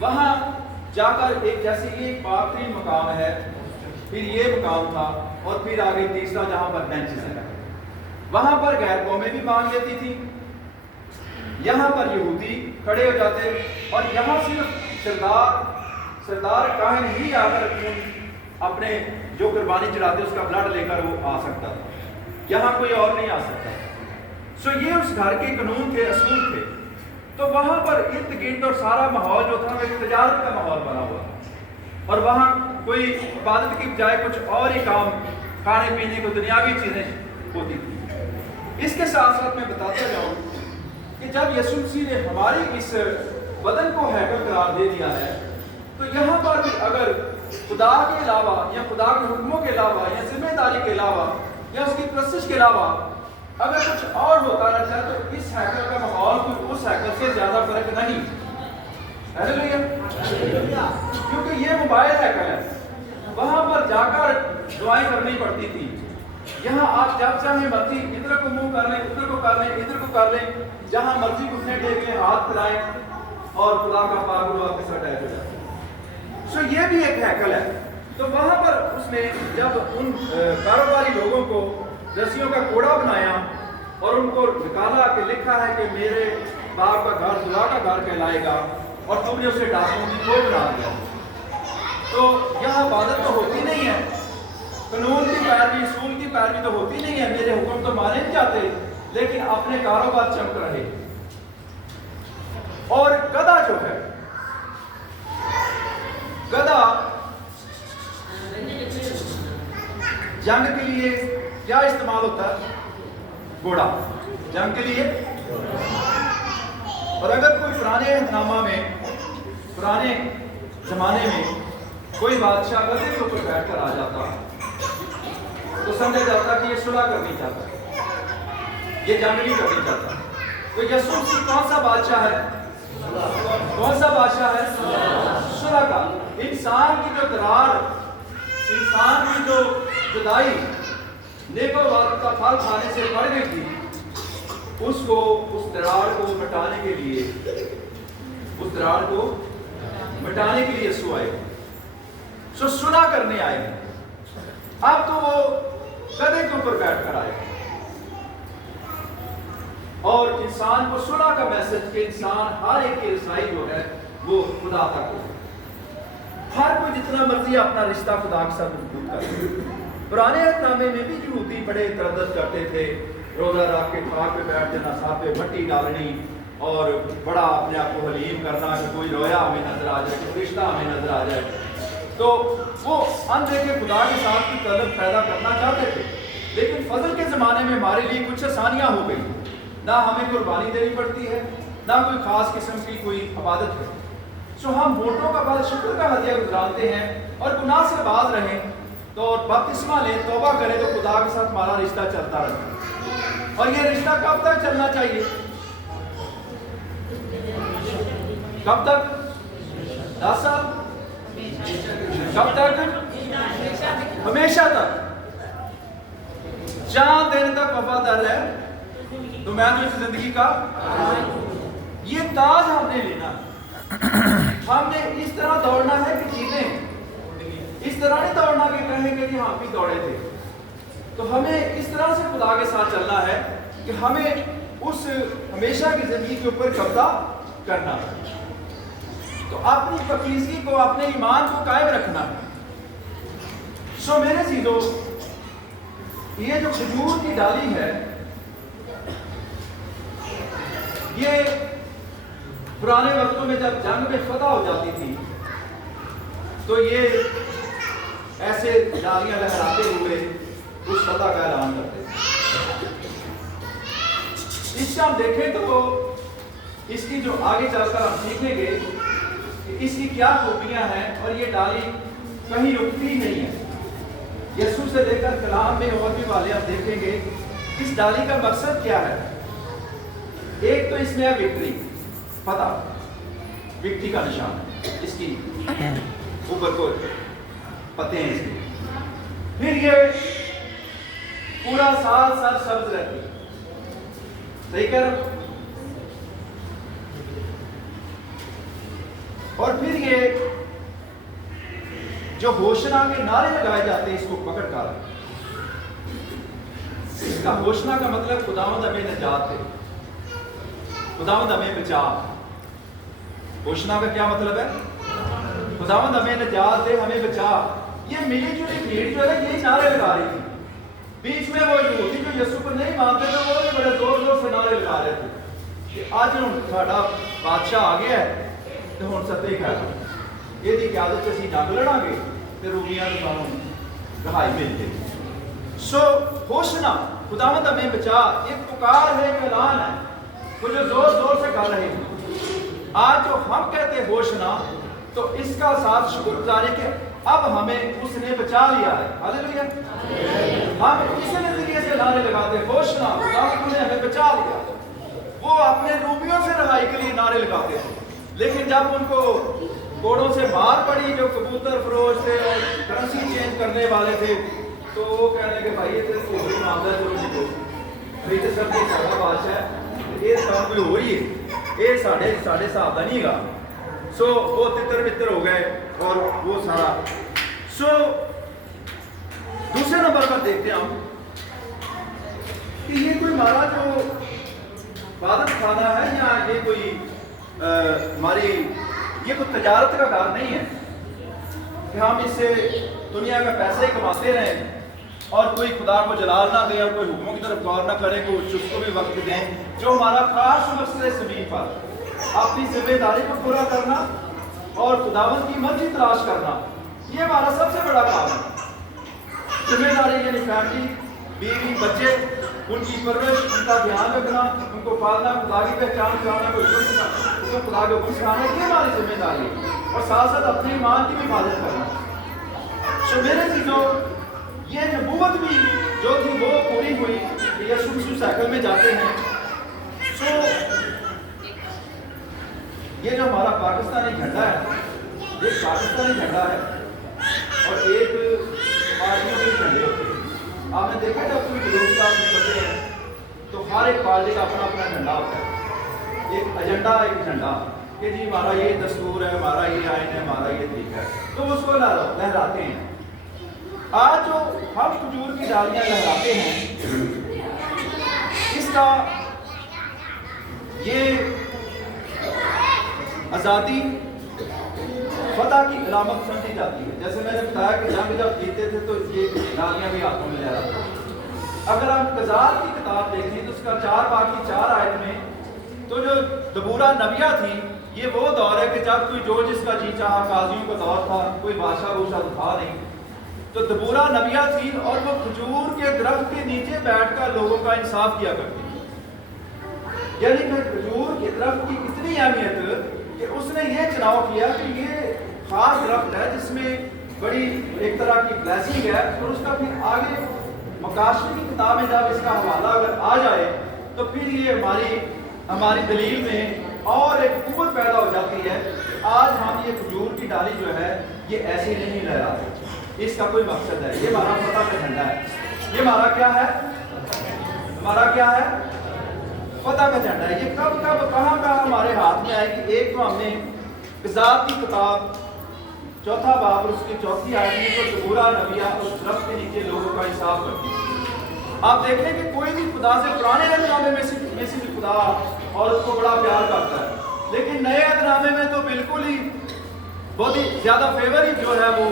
وہاں جا کر ایک جیسے یہ پاک ترین مقام ہے، پھر یہ مقام تھا، اور پھر آگے تیسرا جہاں پر بینچز ہے، وہاں پر غیر قومیں بھی مان لیتی تھی، یہاں پر یہودی کھڑے ہو جاتے، اور یہاں صرف سردار کاہن ہی آ کر اپنے جو قربانی چڑھاتے اس کا بلڈ لے کر وہ آ سکتا تھا، یہاں کوئی اور نہیں آ سکتا۔ سو یہ اس گھر کے قانون تھے، اصول تھے۔ تو وہاں پر ارد گرد اور سارا ماحول جو تھا وہ ایک تجارت کا ماحول بنا ہوا، اور وہاں کوئی عبادت کی بجائے کچھ اور ہی کام، کھانے پینے کو دنیاوی چیزیں ہوتی تھی۔ اس کے ساتھ ساتھ میں بتاتا جاؤں کہ جب یسوع مسیح نے ہماری اس بدن کو ہیکل قرار دے دیا ہے، تو یہاں پر بھی اگر خدا کے علاوہ یا خدا کے حکموں کے علاوہ یا ذمہ داری کے علاوہ یا اس کی پرستش کے علاوہ اگر کچھ اور ہوتا رہتا ہے، تو اس ہیکل کا ماحول کوئی اس ہیکل سے زیادہ فرق نہیں۔ کیونکہ یہ موبائل ہیکل ہے، وہاں پر جا کر دعائیں کرنی پڑتی تھی، یہاں آپ جب چاہیں مرضی ادھر کو منہ کر لیں، ادھر کو کر لیں، ادھر کو کر لیں، جہاں مرضی گھٹنے ٹیک لیں، ہاتھ پھیلائیں، اور خدا کا پاک روح آپ کے ساتھ اٹیچ ہو جائے۔ سو یہ بھی ایک ہیکل ہے۔ تو وہاں پر اس نے جب ان کاروباری لوگوں کو رسیوں کا کوڑا بنایا اور ان کو نکالا کہ لکھا ہے کہ میرے باپ کا گھر دعا کا گھر کہلائے گا، اور تم نے اسے ڈاکوں کی کھول بنا دیا، تو یہاں عبادت تو ہوتی نہیں ہے، قانون کی پیروی، اصول کی پیروی تو ہوتی نہیں ہے، میرے حکم تو مانے نہیں جاتے، لیکن اپنے کاروبار چمک رہے۔ اور گدھا جو ہے، گدھا جنگ کے لیے کیا استعمال ہوتا ہے؟ گھوڑا جنگ کے لیے۔ اور اگر کوئی پرانے نامہ میں، پرانے زمانے میں کوئی بادشاہ گدھے کے اوپر بیٹھ کر آ جاتا تو سمجھا جاتا کہ یہ صلح کرنی چاہتا ہے، یہ جنگ نہیں کرنی چاہتا۔ تو یسوع مسیح کون سا بادشاہ ہے؟ کون سا بادشاہ ہے؟ صلح کا۔ انسان کی جو درار، انسان کی جو جدائی نیک و بد کا پھل کھانے سے پڑ گئی تھی، اس کو، اس درار کو مٹانے کے لیے، اس درار کو مٹانے کے لیے یسوع آئے، سو صلح کرنے آئے۔ اب تو وہ گدھے کے اوپر بیٹھ کر آئے، اور انسان کو صلح کا میسج کہ انسان ہر ایک کی رسائی جو ہے وہ خدا تک ہو، ہر کوئی جتنا مرضی اپنا رشتہ خدا کے ساتھ مضبوط کرے۔ پرانے عہد نامے میں بھی یہودی بڑے تردد کرتے تھے، روزہ رکھ کے خاک پہ بیٹھ جانا، ساتھ پہ مٹی ڈالنی، اور بڑا اپنے آپ کو حلیم کرنا کہ کوئی رویا ہمیں نظر آ جائے، کوئی رشتہ ہمیں نظر آ جائے۔ تو وہ اندیکھے خدا کے ساتھ کی طلب پیدا کرنا چاہتے تھے، لیکن فضل کے زمانے میں ہمارے لیے کچھ آسانیاں ہو گئی، نہ ہمیں قربانی دینی پڑتی ہے، نہ کوئی خاص قسم کی کوئی عبادت ہے۔ سو ہم ووٹوں کا بعد شکر کا ہدیہ گزارتے ہیں، اور گناہ سے باز رہیں تو بپتسمہ لیں، توبہ کریں، تو خدا کے ساتھ ہمارا رشتہ چلتا رہے۔ اور یہ رشتہ کب تک چلنا چاہیے؟ کب تک؟ 10 سال؟ کب تک؟ ہمیشہ تک۔ چاند دن تک وفادار ہے تو میں تو اس زندگی کا یہ تاج ہم نے لینا، ہم نے اس طرح دوڑنا ہے کہ جیتیں، اس طرح نہیں دوڑنا کہ کہیں کہ ہم بھی دوڑے تھے۔ تو ہمیں اس طرح سے خدا کے ساتھ چلنا ہے کہ ہمیں اس ہمیشہ کی زندگی کے اوپر قبضہ کرنا ہے، تو اپنی پاکیزگی کو، اپنے ایمان کو قائم رکھنا ہے۔ سو میرے عزیزو، یہ جو کھجور کی ڈالی ہے، یہ پرانے وقتوں میں جب جنگ میں فتح ہو جاتی تھی تو یہ ایسے ڈالیاں لہراتے ہوئے اس فتح کا اعلان کرتے تھے۔ اس سے ہم دیکھیں تو اس کی جو آگے چل کر ہم سیکھیں گے کہ اس کی کیا خوبیاں ہیں، اور یہ ڈالی کہیں رکتی ہی نہیں ہے۔ یسوع سے لے کر کلام میں اور بھی والے ہم دیکھیں گے اس ڈالی کا مقصد کیا ہے۔ ایک تو اس میں ہے وکٹری، فتح، وکٹری کا نشان ہے، اس کی اوپر کو پتے ہیں اس کے۔ پھر یہ پورا سال سر سبز رہتی ہے، صحیح کہہ رہا ہوں؟ اور پھر یہ جو ہوشنا کے نعرے لگائے جاتے ہیں اس کو پکڑ کر، اس کا ہوشنا کا مطلب خداوند ہمیں نجات دے، خداوند ہمیں بچا۔ ہوشنا کا کیا مطلب ہے؟ خداوند ہمیں نجات دے، ہمیں بچا۔ یہ ملی جلی بھیڑ جو ہے یہی نعرے لگا رہی تھی۔ بیچ میں وہ یہودی جو یسوع کو نہیں مانتے تھے وہ بھی بڑے زور زور سے نعرے لگا رہے تھے کہ آج ہوں ساڈا بادشاہ آ گیا ہے تو ہوں ستے کھا یہ قیادت سے اسی جنگ لڑاں گے تو رومیاں تو سانوں رہائی مل جائے۔ سو ہوشنا خداوند ہمیں بچا، ایک پکار ہے، ایک اعلان ہے، وہ جو زور زور سے کر رہے ہیں۔ آج جو ہم کہتے ہیں ہوشنا تو اس کا ساتھ شکر گزاری کہ اب ہمیں اس نے بچا لیا ہے۔ ہاللیلویا۔ ہم اسی نظریے سے نعرے لگاتے ہیں ہوشنا خداوند نے ہمیں بچا لیا۔ وہ اپنے رومیوں سے رہائی کے لیے نعرے لگاتے تھے، لیکن جب ان کو کوڑوں سے مار پڑی، جو کبوتر فروش تھے اور کرنسی چینج کرنے والے تھے، تو وہ کہنے کہ بھائی یہ تو کوئی معاملہ ہے، چلو نہیں بھائی تو سب کو سارا بادشاہ ہے، یہ کام کوئی ہو رہی ہے، یہ ساڑھے صاحب نہیں گا۔ سو وہ تتر بتر ہو گئے اور وہ سارا۔ سو دوسرے نمبر پر دیکھتے ہیں ہم کہ یہ کوئی ہمارا جو عبادت خانہ ہے یا یہ کوئی ہماری یہ کوئی تجارت کا کار نہیں ہے کہ ہم اس سے دنیا کا پیسے کماتے رہیں اور کوئی خدا کو جلال نہ دیں اور کوئی حکموں کی طرف غور نہ کریں، کوئی اس کو بھی وقت دیں۔ جو ہمارا خاص مقصد ہے زمین پر اپنی ذمہ داری کو پورا کرنا اور خداوند کی مرضی تلاش کرنا، یہ ہمارا سب سے بڑا کام ہے۔ ذمہ داری یعنی فیملی، بیوی، بچے، ان کی پرورش، ان کا دھیان رکھنا، ان کو پالنا، خدا کی پہچان کرانا، کوئی خدا کے حکم سکھانا، یہ ہماری ذمہ داری ہے، اور ساتھ ساتھ اپنی ایمان کی بھی حفاظت کرنا۔ سو میرے چیزوں یہ نبوت بھی جو تھی وہ پوری ہوئی کہ یسوع سائیکل میں جاتے ہیں۔ سو یہ جو ہمارا پاکستانی جھنڈا ہے، ایک پاکستانی جھنڈا ہے اور ایک پارٹیوں کے جھنڈے ہوتے ہیں۔ آپ نے دیکھا جب کوئی جلوس نکلتے ہیں تو ہر ایک پارٹی کا اپنا اپنا جھنڈا ہوتا ہے، ایک ایجنڈا، ایک جھنڈا کہ جی ہمارا یہ دستور ہے، ہمارا یہ آئین ہے، ہمارا یہ طریقہ ہے، تو اس کو لہراتے ہیں۔ آج جو ہم کھجور کی ڈالیاں لہراتے ہیں، اس کا یہ آزادی فتح کی علامت سمجھی جاتی ہے۔ جیسے میں نے بتایا کہ جنگ جب جیتے تھے تو یہ ڈالیاں بھی ہاتھوں میں لہراتے تھے۔ اگر ہم قضات کی کتاب دیکھیں تو اس کا 4 باقی 4 آیت میں تو جو دبورہ نبیہ تھی، یہ وہ دور ہے کہ جب کوئی جو جس کا جی چاہا، قاضیوں کا دور تھا، کوئی بادشاہ وادشاہ تھا نہیں، تو دبورہ نبیہ تھی اور وہ کھجور کے درخت کے نیچے بیٹھ کر لوگوں کا انصاف کیا کرتی تھی۔ یعنی کہ کھجور کے درخت کی اتنی اہمیت کہ اس نے یہ چناؤ کیا کہ یہ خاص درخت ہے جس میں بڑی ایک طرح کی بلیسنگ ہے، اور اس کا پھر آگے مکاشفے کی کتاب میں جب اس کا حوالہ اگر آ جائے تو پھر یہ ہماری دلیل میں اور ایک قوت پیدا ہو جاتی ہے۔ آج ہم یہ کھجور کی ڈالی جو ہے یہ ایسی نہیں لہراتے، اس کا کوئی مقصد ہے۔ یہ ہمارا فتح کا جھنڈا ہے، یہ ہمارا کیا ہے؟ ہمارا کیا ہے؟ فتح کا جھنڈا ہے۔ یہ کب کہاں ہمارے ہاتھ میں آئے گی؟ ایک تو ہم نے قضات کی کتاب 4 باب اور اس کی 4 آیت میں تو دبورہ نبیہ اس درخت کے نیچے لوگوں کا انصاف کرتی ہے۔ آپ دیکھیں کہ کوئی بھی خدا سے پرانے عہد نامے میں سے بھی خدا عورت کو بڑا پیار کرتا ہے، لیکن نئے عہد نامے میں تو بالکل ہی بہت ہی زیادہ فیور ہی جو ہے وہ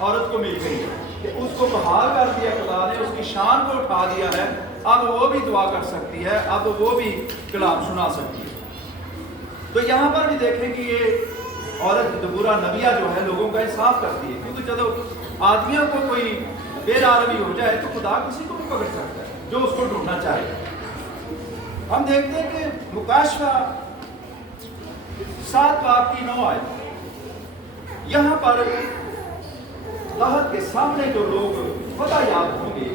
عورت کو مل گئی ہے کہ اس کو بحال کر دیا خدا نے، اس کی شان کو اٹھا دیا ہے۔ اب وہ بھی دعا کر سکتی ہے، اب وہ بھی کلام سنا سکتی ہے۔ تو یہاں پر بھی دیکھیں کہ یہ عورت دبورہ نبیہ جو ہے لوگوں کا انصاف کرتی ہے، کیونکہ جب آدمیوں کو کوئی بے راروی ہو جائے تو خدا کسی کو بھی پکڑ سکتا ہے جو اس کو ڈھونڈنا چاہے۔ ہم دیکھتے ہیں کہ مکاشفہ 7 باب کی 9 آیت، یہاں پر لہد کے سامنے جو لوگ فتح یاب ہوں گے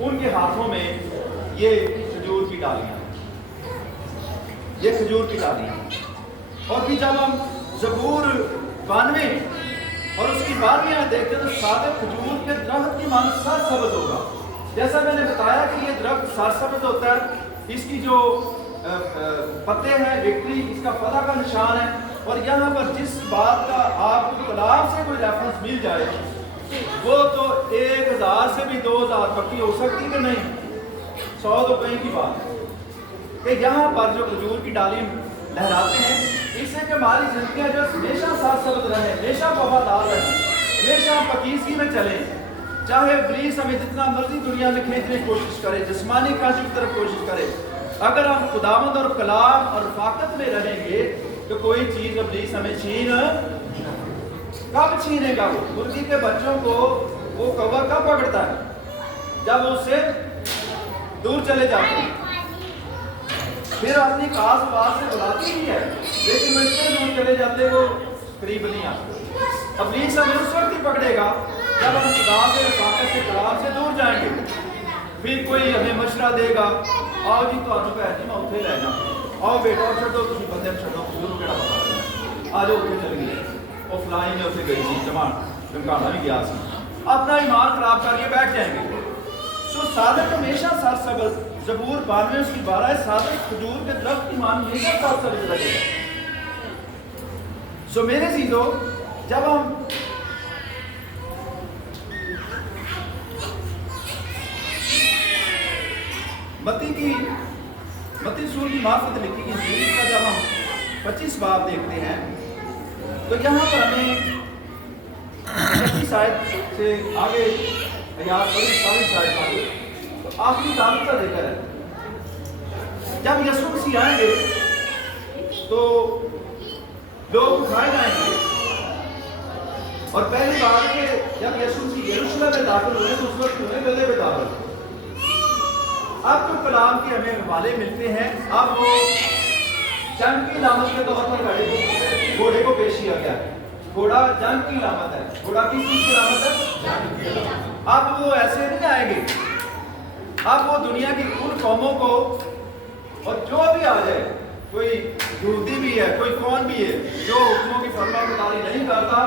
ان کے ہاتھوں میں یہ کھجور کی ڈالیاں، یہ کھجور کی ڈالیاں۔ اور پھر جب ہم زبور 92 اور اس کی 12ویں دیکھتے ہیں تو صادق کھجور کے درخت کی مانند سرسبز ہوگا۔ جیسا میں نے بتایا کہ یہ درخت سرسبز ہوتا ہے، اس کی جو پتے ہیں وکٹری، اس کا فتح کا نشان ہے، اور یہاں پر جس بات کا آپ کو کلام سے کوئی ریفرنس مل جائے وہ تو 1000 سے بھی 2000 پکی ہو سکتی کہ نہیں، 100 تو کہیں کی بات ہے کہ یہاں پر جو کھجور کی ڈالی لہراتے ہیں اس سے کہ ہماری زندگیاں جو ہمیشہ ساتھ ثبت رہیں، ہمیشہ وفادار رہیں، ہمیشہ پکیزگی میں چلیں، چاہے ابلیس ہمیں جتنا مرضی دنیا میں کھینچنے کی کوشش کرے، جسمانی کاشی کی طرف کوشش کرے، اگر ہم خداوند اور کلام اور رفاقت میں رہیں گے تو کوئی چیز ابلیس ہمیں کب چھینے گا؟ وہ مرغی کے بچوں کو وہ کوا کب پکڑتا ہے؟ جب وہ اس سے دور چلے جاتے ہیں، پھر اپنی خاص بات سے بلاتی ہی ہے لیکن وہ اس سے دور چلے جاتے وہ قریب نہیں آتے۔ ابلیس ہمیں اس وقت ہی پکڑے گا جب ہم خدا سے رفاقت سے کلام سے دور جائیں گے۔ پھر کوئی ہمیں مشورہ دے گا، آؤ جی تو میں اتنے لے جاؤں، آؤ بیٹا چھڈو تھی بندے چھڈو ضرور کہڑا پتا آ جاؤ اتنے چل گئے وہ فلائی میں اتنے گئی تھی چمکانا بھی گیا سی، اپنا ایمان خراب کر کے بیٹھ جائیں گے۔ سو صادق ہمیشہ ساتھ صبر، زبور 92 اس کی 12 ہے، صادق کھجور کے درخت ایمان ہمیشہ ساتھ صبر رہے گا۔ سو میرے عزیزو، جب ہم متی سور کی معرفت لکھی گئی انجیل کا جب ہم 25 باب دیکھتے ہیں تو یہاں پر ہمیں 25 آیت سے آگے آیات بڑی 40 آیت آگے تو آخری دعوت کا ذکر ہے۔ جب یسوع مسیح آئیں گے تو لوگ اٹھائے جائیں گے، اور پہلی بات کہ جب یسوع مسیح یروشلم میں داخل ہوئے تو اس وقت انہیں گدھے پہ داخل ہوئے۔ اب جو کلام کے ہمیں حوالے ملتے ہیں، اب وہ جنگ کی علامت کے طور پر گھوڑے کو پیش کیا گیا ہے۔ گھوڑا جنگ کی علامت ہے۔ گھوڑا کس چیز کی علامت ہے؟ جنگ کی علامت۔ اب وہ ایسے نہیں آئیں گے، اب وہ دنیا کی ان قوموں کو، اور جو بھی آ جائے، کوئی یہودی بھی ہے، کوئی کون بھی ہے جو حکموں کی فرما برداری نہیں کرتا،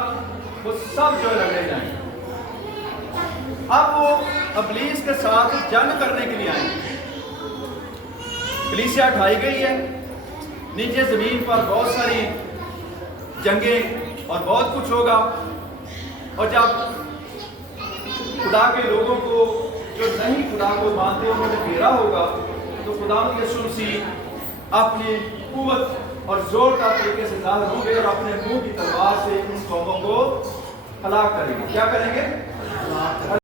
وہ سب جو لڑے جائیں گے۔ اب وہ ابلیس کے ساتھ جنگ کرنے کے لیے آئیں گے۔ کلیسیا اٹھائی گئی ہے، نیچے زمین پر بہت ساری جنگیں اور بہت کچھ ہوگا، اور جب خدا کے لوگوں کو جو نہیں خدا کو مانتے انہوں نے گھیرا ہوگا تو خدا یسوع مسیح اپنی قوت اور زور کا طریقے سے ظاہر ہوں گے اور اپنے منہ کی تلوار سے ان قوموں کو ہلاک کریں گے۔ کیا کریں گے؟